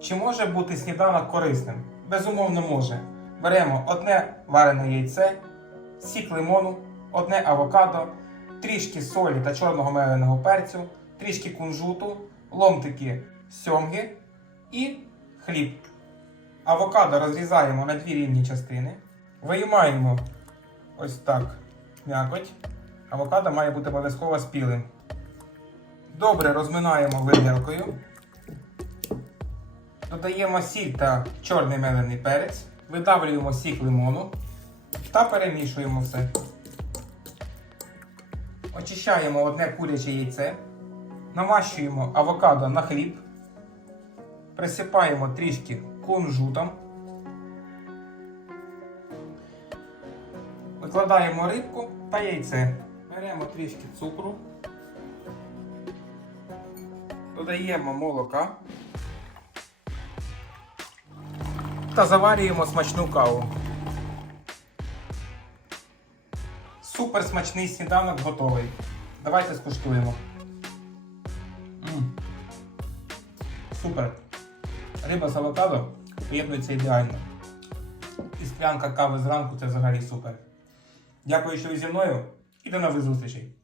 Чи може бути сніданок корисним? Безумовно, може. Беремо одне варене яйце, сік лимону, одне авокадо, трішки солі та чорного меленого перцю, трішки кунжуту, ломтики сьомги і хліб. Авокадо розрізаємо на дві рівні частини. Виймаємо ось так м'якоть. Авокадо має бути обов'язково спілим. Добре розминаємо виделкою. Додаємо сіль та чорний мелений перець, видавлюємо сік лимону та перемішуємо все. Очищаємо одне куряче яйце, намащуємо авокадо на хліб, присипаємо трішки кунжутом, викладаємо рибку та яйце. Беремо трішки цукру, додаємо молока та заварюємо смачну каву. Супер смачний сніданок готовий. Давайте скуштуємо. М. Супер. Риба з авокадо поєднується ідеально. І склянка кави зранку це взагалі супер. Дякую, що ви зі мною і до нових зустрічей.